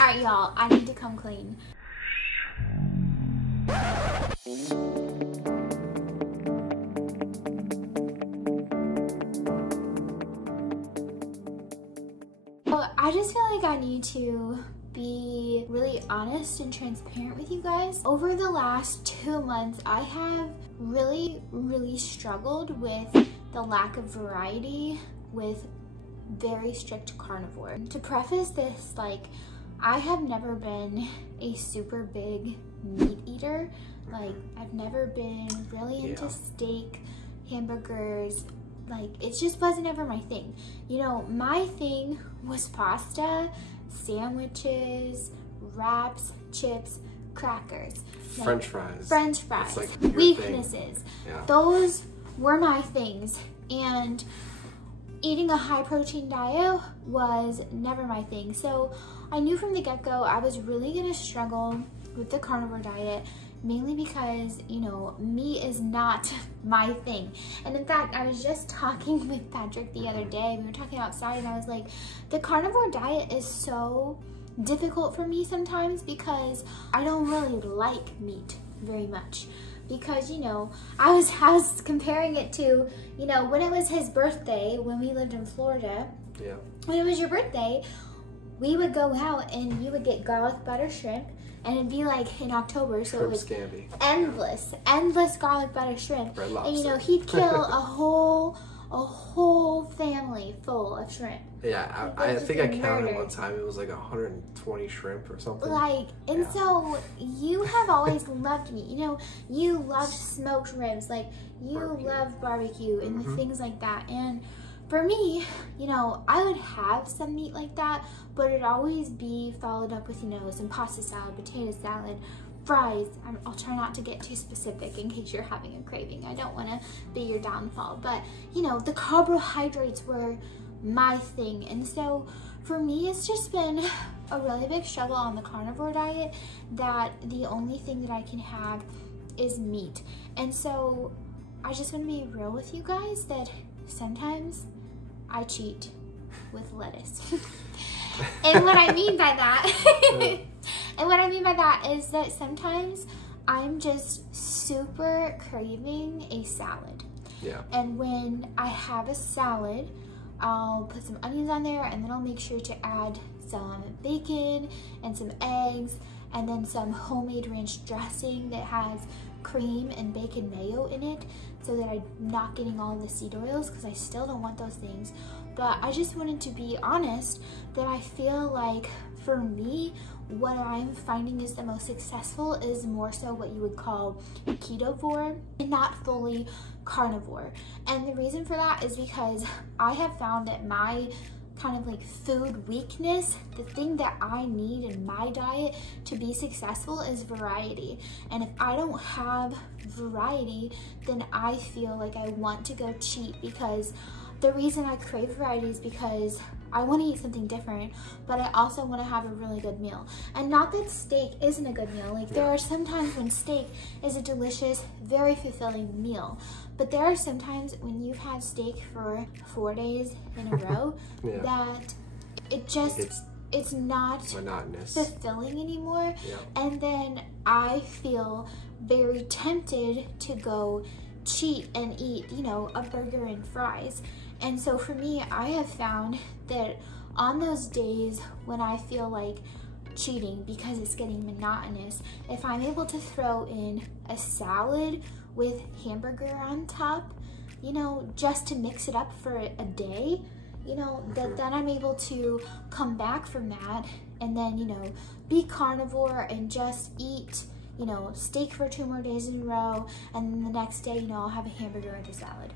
Alright, y'all, I need to come clean. Well, I just feel like I need to be really honest and transparent with you guys. Over the last 2 months, I have really struggled with the lack of variety with very strict carnivore. To preface this, like, I have never been a super big meat eater. Like, I've never been really into steak, hamburgers. Like, it just wasn't ever my thing. You know, my thing was pasta, sandwiches, wraps, chips, crackers. French fries. French fries. It's like weaknesses. Yeah. Those were my things. And eating a high protein diet was never my thing. So I knew from the get-go I was really gonna struggle with the carnivore diet, mainly because, you know, meat is not my thing. And in fact, I was just talking with Patrick the other day. We were talking outside and I was like, the carnivore diet is so difficult for me sometimes because I don't really like meat very much. Because, you know, I was comparing it to, you know, when it was his birthday, when we lived in Florida. Yeah. When it was your birthday, we would go out and you would get garlic butter shrimp, and it'd be like in October, so it was endless garlic butter shrimp. Red lobster. And you know, he'd kill a whole family full of shrimp. Yeah, I think I counted one time, it was like 120 shrimp or something. Like, and so you have always loved meat. You know, you love smoked ribs, like you love barbecue and the things like that. And for me, you know, I would have some meat like that, but it'd always be followed up with, you know, some pasta salad, potato salad, fries. I'll try not to get too specific in case you're having a craving. I don't want to be your downfall, but you know, the carbohydrates were my thing. And so for me, it's just been a really big struggle on the carnivore diet that the only thing that I can have is meat. And so I just want to be real with you guys that sometimes I cheat with lettuce. And what I mean by that and what I mean by that is that sometimes I'm just super craving a salad. Yeah. And when I have a salad, I'll put some onions on there, and then I'll make sure to add some bacon and some eggs and then some homemade ranch dressing that has cream and bacon mayo in it, so that I'm not getting all the seed oils, because I still don't want those things. But I just wanted to be honest that I feel like for me, what I'm finding is the most successful is more so what you would call ketovore and not fully carnivore. And the reason for that is because I have found that my kind of like food weakness, the thing that I need in my diet to be successful is variety. And if I don't have variety, then I feel like I want to go cheat, because the reason I crave variety is because I want to eat something different, but I also want to have a really good meal. And not that steak isn't a good meal. Like, there are some times when steak is a delicious, very fulfilling meal. But there are some times when you've had steak for 4 days in a row that it just, it's not monotonous, fulfilling anymore. Yeah. And then I feel very tempted to go cheat and eat, you know, a burger and fries. And so for me, I have found that on those days when I feel like cheating because it's getting monotonous, if I'm able to throw in a salad with hamburger on top, you know, just to mix it up for a day, you know, then I'm able to come back from that and then, you know, be carnivore and just eat, you know, steak for 2 more days in a row, and then the next day, you know, I'll have a hamburger and a salad.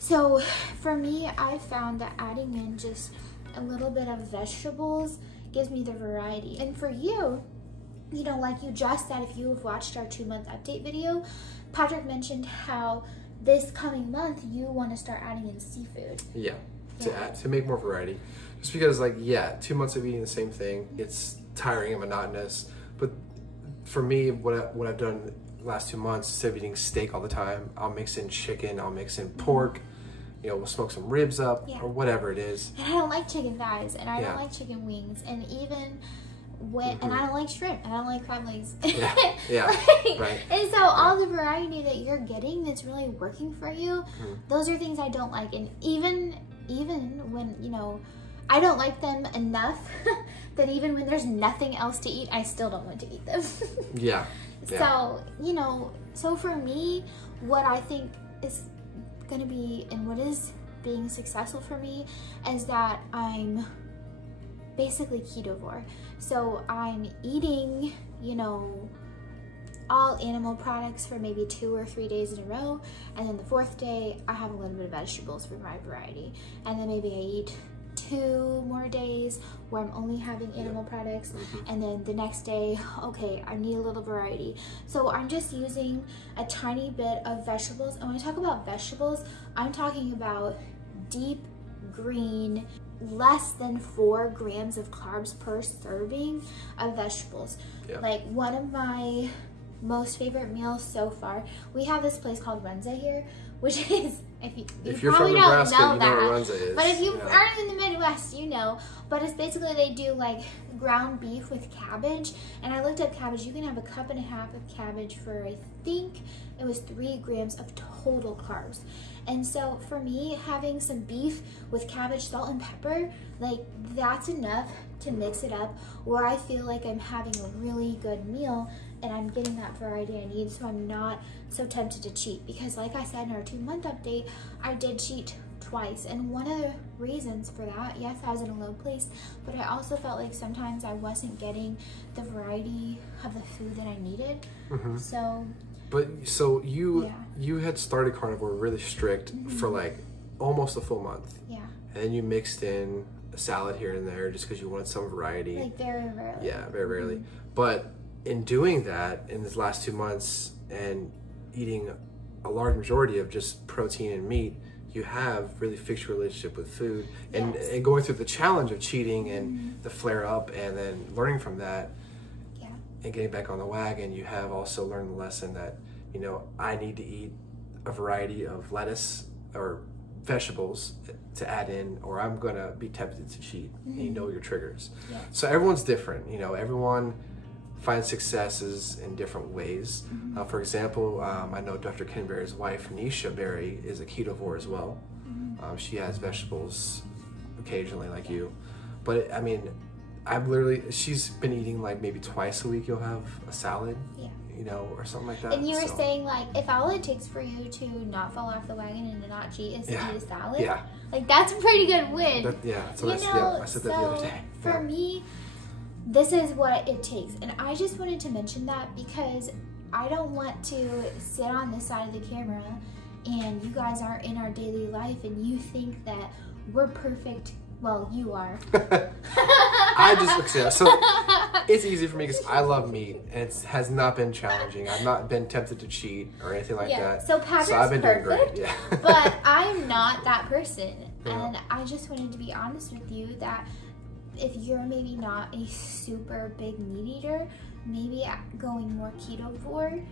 So for me, I found that adding in just a little bit of vegetables gives me the variety. And for you, you know, like you just said, if you have watched our 2-month update video, Patrick mentioned how this coming month you want to start adding in seafood. Yeah, to make more variety. Just because, like, 2 months of eating the same thing, it's tiring and monotonous. But for me, what I've done the last 2 months, instead of eating steak all the time, I'll mix in chicken, I'll mix in pork, you know, we'll smoke some ribs up or whatever it is. And I don't like chicken thighs, and I don't like chicken wings. And even when, and I don't like shrimp, and I don't like crab legs. Yeah, like, right. And so all the variety that you're getting that's really working for you, those are things I don't like. And even when, you know, I don't like them enough that even when there's nothing else to eat, I still don't want to eat them. Yeah. So, you know, so for me, what I think is going to be, and what is being successful for me, is that I'm basically ketovore. So I'm eating, you know, all animal products for maybe 2 or 3 days in a row, and then the 4th day I have a little bit of vegetables for my variety, and then maybe I eat 2 more days where I'm only having animal products, and then the next day, okay, I need a little variety. So I'm just using a tiny bit of vegetables, and when I talk about vegetables, I'm talking about deep green, less than 4 grams of carbs per serving of vegetables. Like one of my most favorite meals so far, we have this place called Runza here, which is, if you're from Nebraska, you know what Runza is. But if you aren't in the Midwest, you know. But it's basically, they do like ground beef with cabbage. And I looked up cabbage. You can have a 1.5 cups of cabbage for, I think it was 3 grams of total carbs. And so for me, having some beef with cabbage, salt, and pepper, like that's enough to mix it up where I feel like I'm having a really good meal and I'm getting that variety I need, so I'm not so tempted to cheat. Because like I said in our 2-month update, I did cheat twice, and one of the reasons for that, yes, I was in a low place, but I also felt like sometimes I wasn't getting the variety of the food that I needed. So you had started carnivore really strict for like almost a full month, and then you mixed in a salad here and there just because you wanted some variety, like very rarely. Very rarely. But in doing that in these last 2 months and eating a large majority of just protein and meat, you have really fixed your relationship with food. And going through the challenge of cheating and the flare up, and then learning from that and getting back on the wagon, you have also learned the lesson that, you know, I need to eat a variety of lettuce or vegetables to add in, or I'm gonna be tempted to cheat. And you know your triggers. So everyone's different, you know, everyone finds successes in different ways. For example, I know Dr. Ken Berry's wife, Nisha Berry, is a ketovore as well. She has vegetables occasionally like you. But I mean, she's been eating like maybe twice a week you'll have a salad, you know, or something like that. And you were saying like, if all it takes for you to not fall off the wagon and to not cheat is to eat a salad, like that's a pretty good win. That's what I said that the other day. For me, this is what it takes. And I just wanted to mention that because I don't want to sit on this side of the camera and you guys aren't in our daily life and you think that we're perfect. Well, you are. So it's easy for me because I love meat and it has not been challenging. I've not been tempted to cheat or anything like that. So Patrick's I've been perfect, doing great. but I'm not that person. And I just wanted to be honest with you that if you're maybe not a super big meat eater, maybe going more ketovore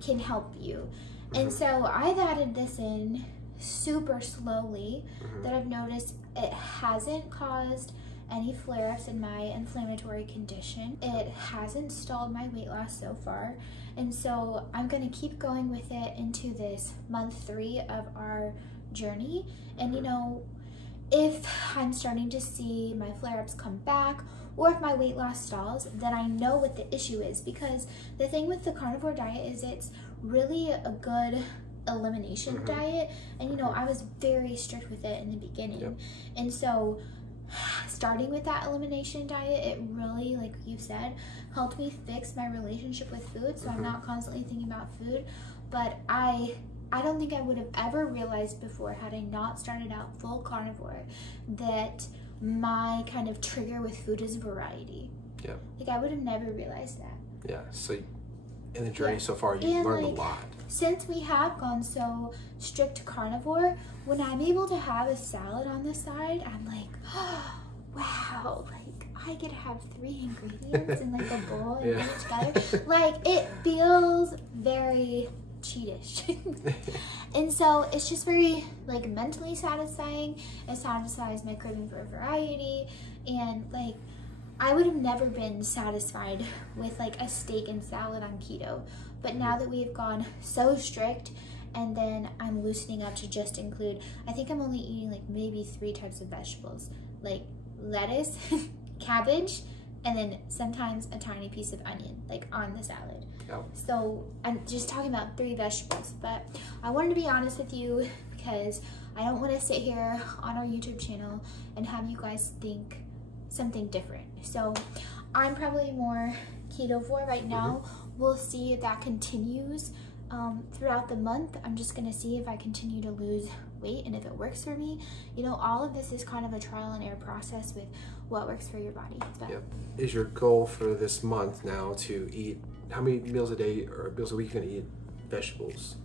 can help you. And so I've added this in super slowly that I've noticed it hasn't caused any flare-ups in my inflammatory condition. It hasn't stalled my weight loss so far. And so I'm gonna keep going with it into this month 3 of our journey. And you know, if I'm starting to see my flare-ups come back, or if my weight loss stalls, then I know what the issue is. Because the thing with the carnivore diet is it's really a good elimination diet. And you know, I was very strict with it in the beginning. And so starting with that elimination diet, it really, like you said, helped me fix my relationship with food. So I'm not constantly thinking about food. But I don't think I would have ever realized before, had I not started out full carnivore, that my kind of trigger with food is variety. Like I would have never realized that. So in the journey so far, you've learned a lot. Since we have gone so strict to carnivore, when I'm able to have a salad on the side, I'm like, oh, wow, like I get to have 3 ingredients in like a bowl and put it together. Like it feels very cheatish. And so it's just very like mentally satisfying. It satisfies my craving for variety, and like I would have never been satisfied with like a steak and salad on keto. But now that we've gone so strict, and then I'm loosening up to just include, I think I'm only eating like maybe 3 types of vegetables, like lettuce, cabbage, and then sometimes a tiny piece of onion, like on the salad. Yeah. So I'm just talking about 3 vegetables, but I wanted to be honest with you because I don't want to sit here on our YouTube channel and have you guys think something different. So I'm probably more ketovore right now. We'll see if that continues throughout the month. I'm just gonna see if I continue to lose weight and if it works for me. You know, all of this is kind of a trial and error process with what works for your body. But. Yep. Is your goal for this month now to eat, how many meals a day or meals a week are you gonna eat vegetables?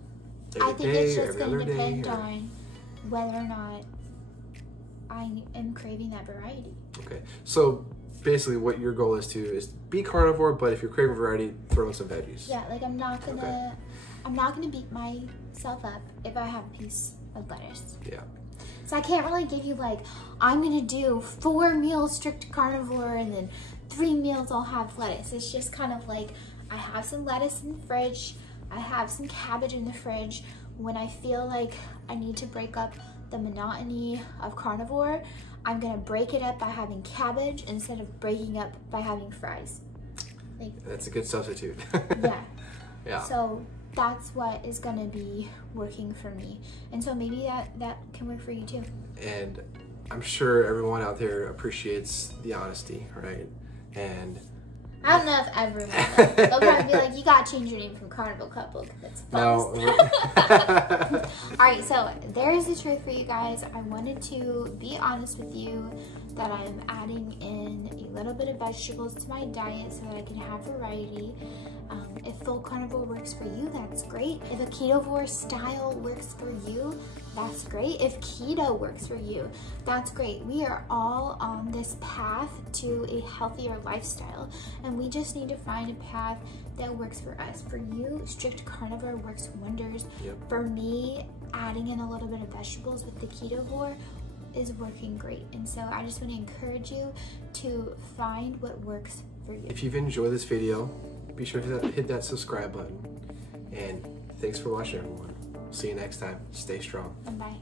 I think it's just gonna depend on whether or not I am craving that variety. Okay, so basically what your goal is be carnivore, but if you're craving variety, throw in some veggies. Yeah, like I'm not gonna beat myself up if I have a piece of lettuce. Yeah. So I can't really give you like, I'm gonna do 4 meals strict carnivore and then 3 meals I'll have lettuce. It's just kind of like, I have some lettuce in the fridge, I have some cabbage in the fridge. When I feel like I need to break up the monotony of carnivore, I'm gonna break it up by having cabbage instead of breaking up by having fries. Like, that's a good substitute. Yeah. Yeah. So that's what is gonna be working for me. And so maybe that can work for you too. And I'm sure everyone out there appreciates the honesty, right? And I don't know if everyone will. They'll probably be like, you gotta change your name from Carnival Couple because it's false. No. Alright, so there's the truth for you guys. I wanted to be honest with you that I'm adding in a little bit of vegetables to my diet so that I can have variety. If full carnivore works for you, that's great. If a ketovore style works for you, that's great. If keto works for you, that's great. We are all on this path to a healthier lifestyle, and we just need to find a path that works for us. For you, strict carnivore works wonders. Yep. For me, adding in a little bit of vegetables with the ketovore is working great. And so I just want to encourage you to find what works for you. If you've enjoyed this video, be sure to hit that subscribe button. And thanks for watching, everyone. See you next time. Stay strong. And bye.